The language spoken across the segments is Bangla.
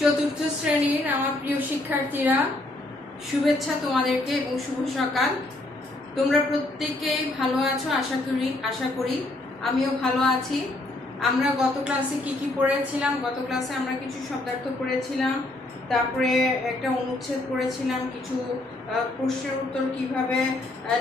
চতুর্থ শ্রেণীর আমার প্রিয় শিক্ষার্থীরা, শুভেচ্ছা তোমাদেরকে এবং শুভ সকাল। তোমরা প্রত্যেকেই ভালো আছো আশা করি আমিও ভালো আছি। আমরা গত ক্লাসে কি পড়েছিলাম? গত ক্লাসে আমরা কিছু শব্দার্থ পড়েছিলাম, তারপরে একটা অনুচ্ছেদ পড়েছিলাম, কিছু প্রশ্নের উত্তর কিভাবে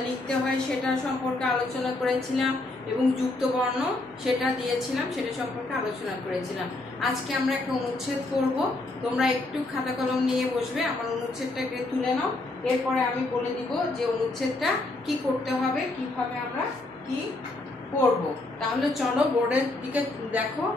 লিখতে হয় সেটা সম্পর্কে আলোচনা করেছিলাম এবং যুক্ত বর্ণ সেটা দিয়েছিলাম, সেটা সম্পর্কে আলোচনা করেছিলাম। আজকে আমরা একটা অনুচ্ছেদ পড়ব। তোমরা একটু খাতা কলম নিয়ে বসবে, আমার অনুচ্ছেদটাকে তুলে নাও, এরপরে আমি বলে দিব যে অনুচ্ছেদটা কি করতে হবে, কিভাবে আমরা কি পড়ব। তাহলে চলো বোর্ডের দিকে দেখো।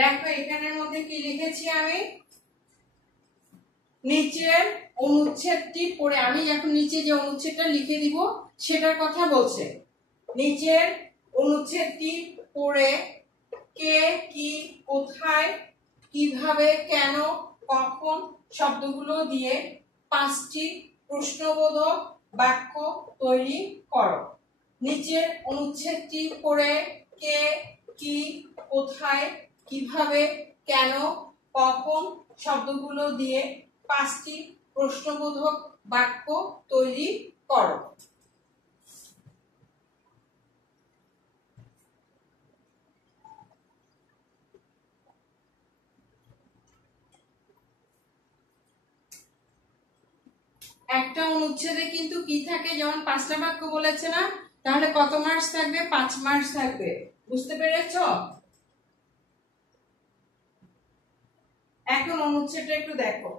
দেখো এখানের মধ্যে কি লিখেছি আমি। নিচের অনুচ্ছেদটি পড়ে, আমি এখন নিচে যে অনুচ্ছেদটা লিখে দিব সেটার কথা বলছে। নিচের অনুচ্ছেদটি পড়ে কে, কি, কোথায়, কিভাবে, কেন, কখন শব্দগুলো দিয়ে 5টি প্রশ্নবোধক বাক্য তৈরি করো। নিচের অনুচ্ছেদটি পড়ে কে, কি, কোথায়, কিভাবে, কেন, কখন শব্দগুলো দিয়ে 5টি প্রশ্নবোধক বাক্য তৈরি করো। একটা অনুচ্ছেদে কিন্তু কি থাকে, যেমন 5টা বাক্য বলেছে না, তাহলে কত মার্কস থাকবে? 5 মার্কস থাকবে। বুঝতে পেরেছো? এখন অনুচ্ছেদটা একটু দেখো।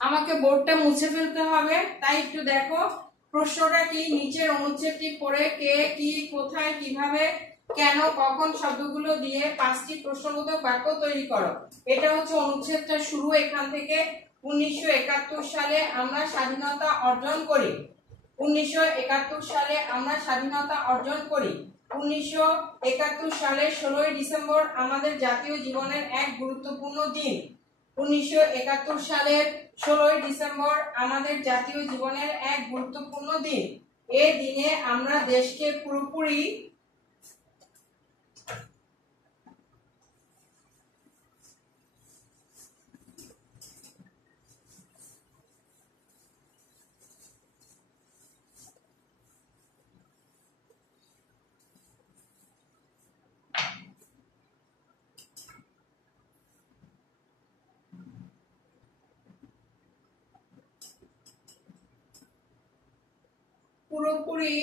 আমাকে বোর্ডটা মুছে ফেলতে হবে, তাই একটু দেখো প্রশ্নটা কি, নিচের অনুচ্ছেদটি পড়ে কে কি কোথায় কিভাবে কেন কখন শব্দগুলো দিয়ে 5টি প্রশ্নবোধক বাক্য তৈরি করো। এটা হচ্ছে অনুচ্ছেদটা শুরু এখান থেকে। 1971 সালে আমরা স্বাধীনতা অর্জন করি। 1971 সালে আমরা স্বাধীনতা অর্জন করি। 1971 সালের 16ই ডিসেম্বর আমাদের জাতীয় জীবনের এক গুরুত্বপূর্ণ দিন। 1971 সালের 16ই ডিসেম্বর আমাদের জাতীয় জীবনের এক গুরুত্বপূর্ণ দিন। এই দিনে আমরা দেশকে পুরোপুরি পুরোপুরি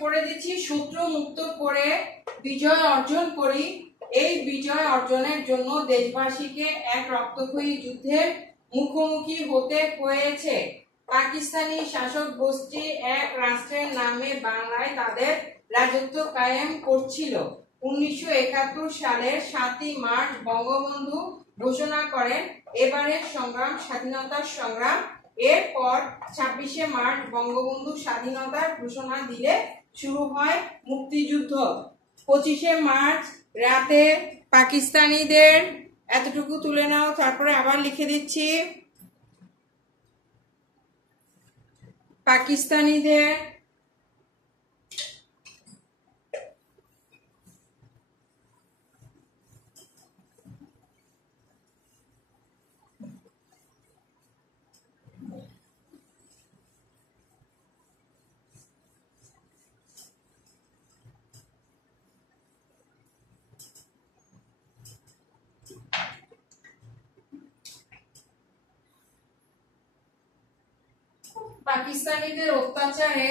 পড়ে দিচ্ছি, শত্রু মুক্ত করে বিজয় অর্জন করি। এই বিজয় অর্জনের জন্য দেশবাসীকে এক রক্তক্ষয়ী যুদ্ধের মুখোমুখি হতে হয়েছে। পাকিস্তানি শাসক গোষ্ঠী এক রাষ্ট্রের নামে বাংলায় তাদের রাজত্ব কায়েম করছিল। 1971 সালের 7ই মার্চ বঙ্গবন্ধু ঘোষণা করেন এবারের সংগ্রাম স্বাধীনতার সংগ্রাম। এরপর 26শে মার্চ বঙ্গবন্ধু স্বাধীনতার ঘোষণা দিলে শুরু হয় মুক্তিযুদ্ধ। 25শে মার্চ রাতে পাকিস্তানিদের, এতটুকু তুলে নাও, তারপরে আবার লিখে দিচ্ছি, পাকিস্তানিদের অত্যাচারে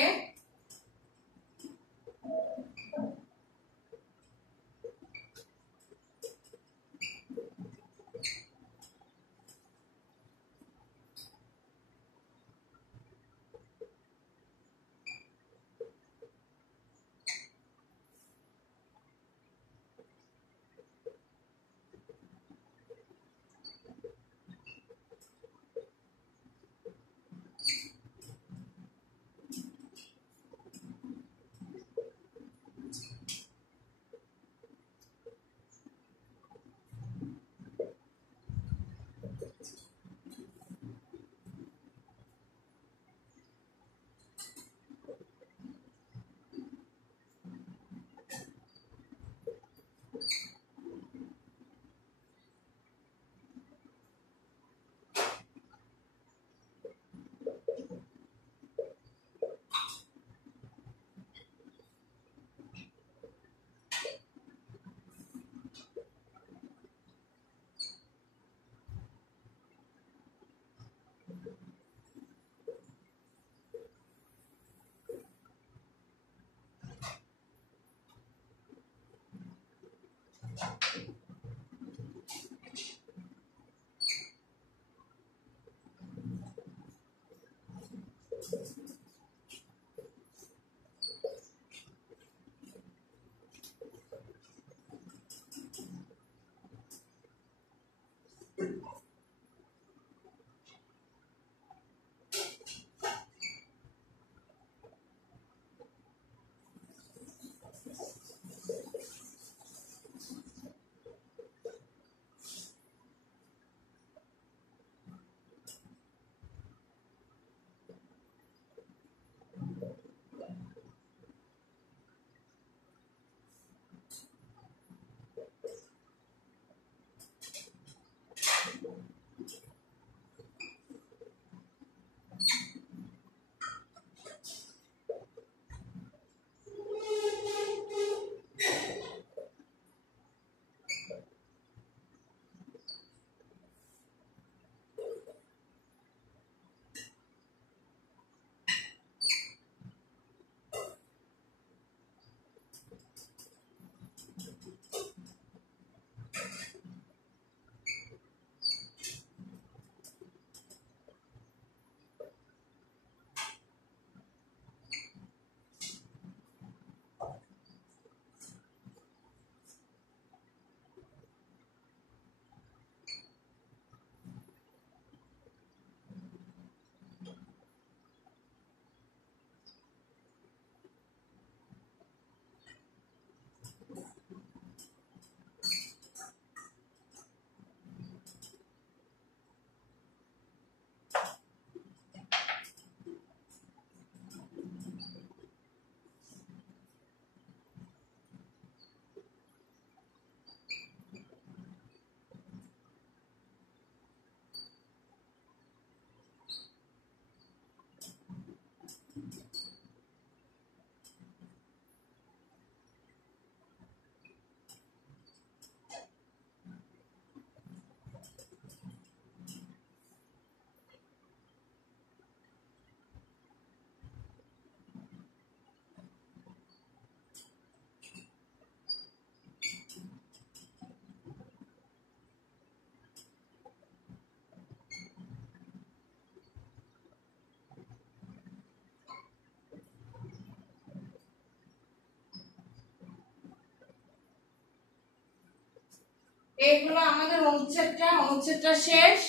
এইগুলো আমাদের অনুচ্ছেদটা শেষ।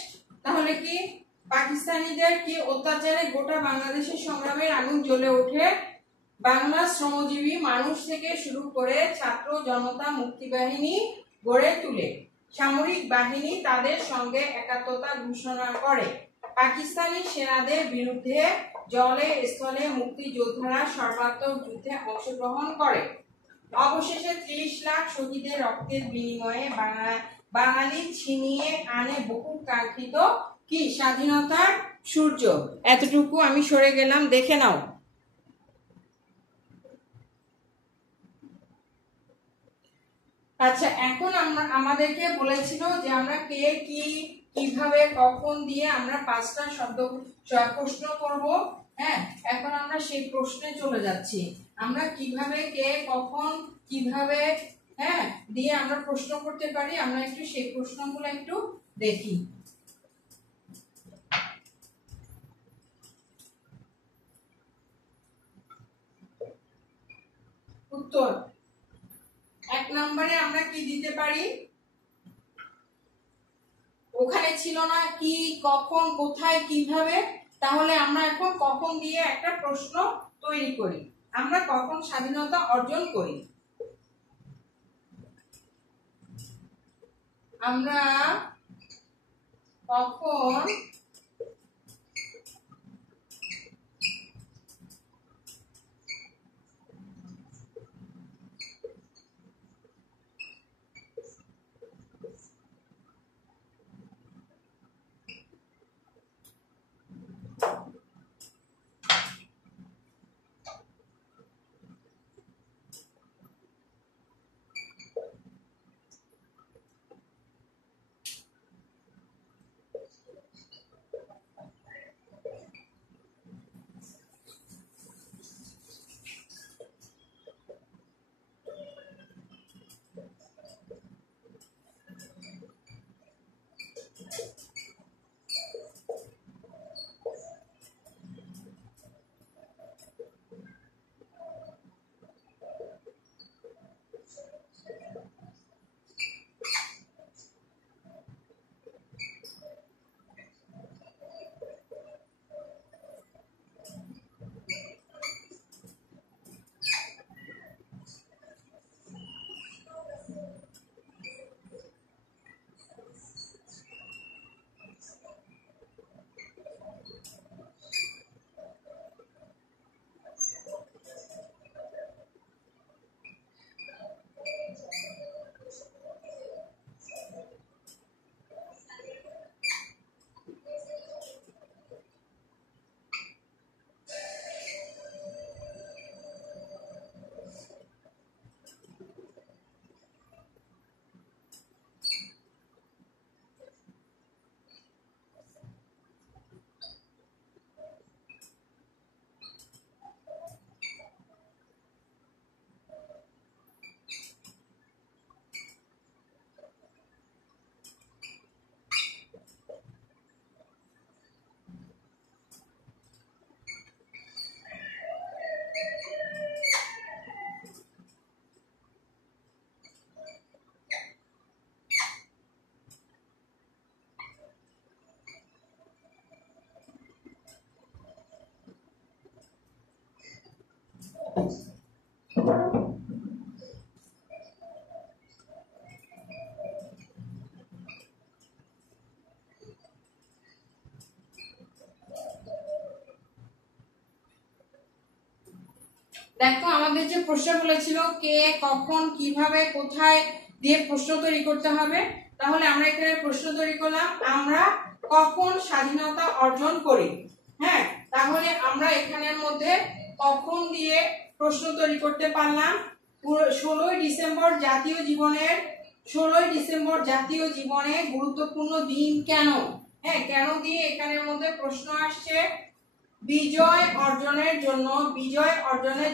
তাহলে কি পাকিস্তানিদের কি অত্যাচারে গোটা বাংলাদেশের সংগ্রামের আগুন জ্বলে ওঠে। বাংলা শ্রমজীবী মানুষ থেকে শুরু করে ছাত্র জনতা মুক্তিবাহিনী গড়ে তুলে সামরিক বাহিনী তাদের সঙ্গে একাত্মতা ঘোষণা করে। পাকিস্তানি সেনাদের বিরুদ্ধে জলে স্থলে মুক্তিযোদ্ধারা সর্বাত্মক যুদ্ধে অংশগ্রহণ করে। অবশেষে 30 লাখ শহীদের রক্তের বিনিময়ে বাঙালি ছিনিয়ে আনে বহু কাঙ্ক্ষিত কি স্বাধীনতার সূর্য। এতটুকু আমি সরে গেলাম, দেখে নাও। আচ্ছা, এখন আমাদেরকে বলেছিল যে আমরা কে কি কিভাবে কখন দিয়ে আমরা 5টা শব্দ প্রশ্ন করব। হ্যাঁ, এখন আমরা সেই প্রশ্নে চলে যাচ্ছি। আমরা কিভাবে কে কখন কিভাবে হ্যাঁ দিয়ে আমরা প্রশ্ন করতে পারি, আমরা একটু সেই প্রশ্নগুলো একটু দেখি। উত্তর 1 নম্বরে আমরা কি দিতে পারি, ওখানে ছিল না কি কখন কোথায় কিভাবে, তাহলে আমরা এখন কখন দিয়ে একটা প্রশ্ন তৈরি করি। আমরা কখন স্বাধীনতা অর্জন করি? আমরা কখন দেখো আমাদের যে প্রশ্ন বলেছিল কে কখন কিভাবে কোথায় দিয়ে প্রশ্ন তৈরি করতে হবে, তাহলে আমরা এখানে প্রশ্ন তৈরি করলাম আমরা কখন স্বাধীনতা অর্জন করি। হ্যাঁ, তাহলে আমরা এখানের মধ্যে কখন দিয়ে প্রশ্ন তৈরি করতে পারলাম। 16ই ডিসেম্বর জাতীয় জীবনে গুরুত্বপূর্ণ দিন কেন। হ্যাঁ, কেন দিয়ে এখানের মধ্যে প্রশ্ন আসছে। বিজয় অর্জনের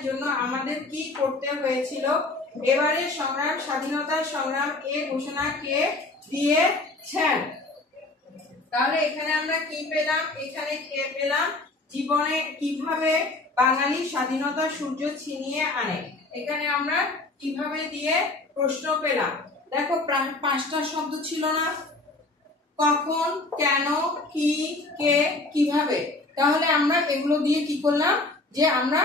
জন্য আমাদের কি করতে হয়েছিল। এবারে সংগ্রাম স্বাধীনতার সংগ্রাম এ ঘোষণা কে দিয়েছেন। তাহলে এখানে আমরা কি পেলাম, এখানে কে পেলাম, জীবনে কিভাবে বাঙালি স্বাধীনতার সূর্য ছিনিয়ে আনে, এখানে আমরা কিভাবে দিয়ে প্রশ্ন পেলাম। দেখো পাঁচটা শব্দ ছিল না, কখন, কেন, কি, কে, কিভাবে। তাহলে আমরা এগুলো দিয়ে কি করলাম, যে আমরা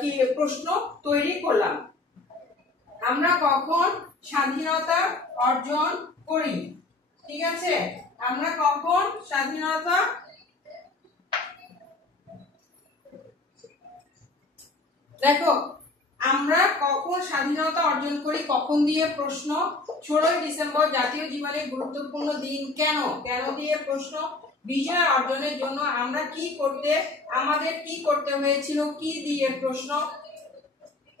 কি প্রশ্ন তৈরি করলাম। আমরা কখন স্বাধীনতা অর্জন করি, ঠিক আছে, আমরা কখন স্বাধীনতা, দেখো আমরা কখন স্বাধীনতা অর্জন করি, কখন দিয়ে প্রশ্ন। 16ই ডিসেম্বর জাতীয় জীবনের গুরুত্বপূর্ণ দিন, কেন, কেন দিয়ে প্রশ্ন। বিজয় অর্জনের জন্য আমরা আমাদের কি করতে হয়েছিল, কি দিয়ে প্রশ্ন।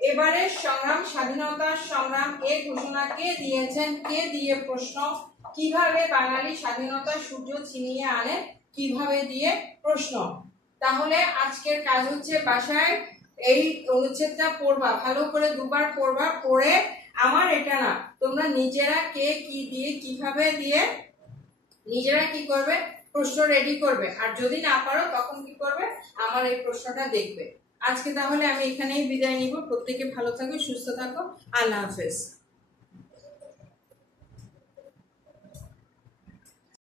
এবারের সংগ্রাম স্বাধীনতার সংগ্রাম এর ঘোষণা কে দিয়েছেন, কে দিয়ে প্রশ্ন। কিভাবে বাঙালি স্বাধীনতার সূর্য ছিনিয়ে আনে, কিভাবে দিয়ে প্রশ্ন। তাহলে আজকের কাজ হচ্ছে বাসায় এই অনুচ্ছেদটা পড়বা, ভালো করে দুবার পড়বা, পড়ে আমার এটা না, তোমরা নিজেরা কে কি দিয়ে কিভাবে দিয়ে নিজেরা কি করবে, প্রশ্ন রেডি করবে। আর যদি না পারো তখন কি করবে, আমার এই প্রশ্নটা দেখবে। আজকে তাহলে আমি এখানেই বিদায় নিব। প্রত্যেকে ভালো থাকো, সুস্থ থাকো, আল্লাহ হাফেজ।